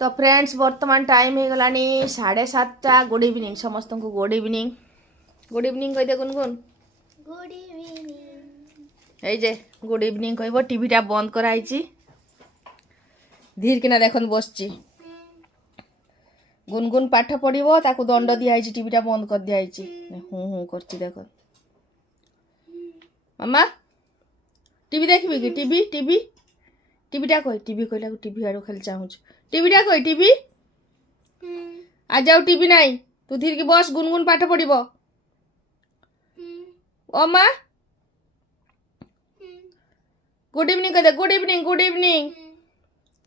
तो फ्रेंड्स बर्तमान टाइम हो गलानी 7:30। गुड इवनिंग समस्त को गुड इवनिंग कही दे गुनगुन गुड इवनिंग এই যে গুড ইভিনিং কইব টিভিটা বন্ধ করা হয়েছি ধীর কিনা দেখুন বসছি গুনগুন পাঠ পড়িব তাকে দণ্ড দিয়া হয়েছি টিভিটা বন্ধ করে দিয়া হয়েছি হু হু করছি দেখুন মামা টিভি দেখবি কি টিভি টিভি টিভিটা কই টিভি কইলা টিভি আরো খালি চাহুছ টিভিটা কই টিভি আজ যাও টিভি নাই তুই ধীর কি বস গুনগুন পাঠ পড়িব ও মা गुड इवनिंग कह दे good evening good evening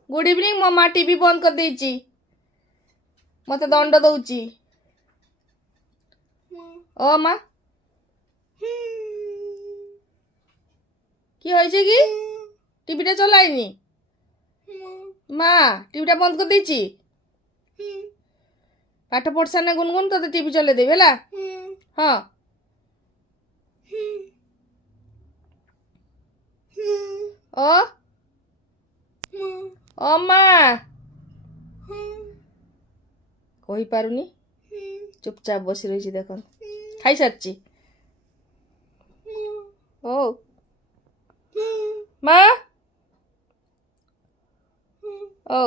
good evening मो माँ टीवी बंद कर देची मत दंड दौची ओ माँ কি হয়েছে কি টিভিটা চলাইনি মা টিভিটা বন্ধ করে দিয়েছি পাঠ পড়ছা না গুনগুন তোদের টিভি চলে দেবে হেলা হ্যাঁ ও ও মা কই পারুনি চুপচাপ বসে রয়েছি দেখুন খাই সারছি ও মা ও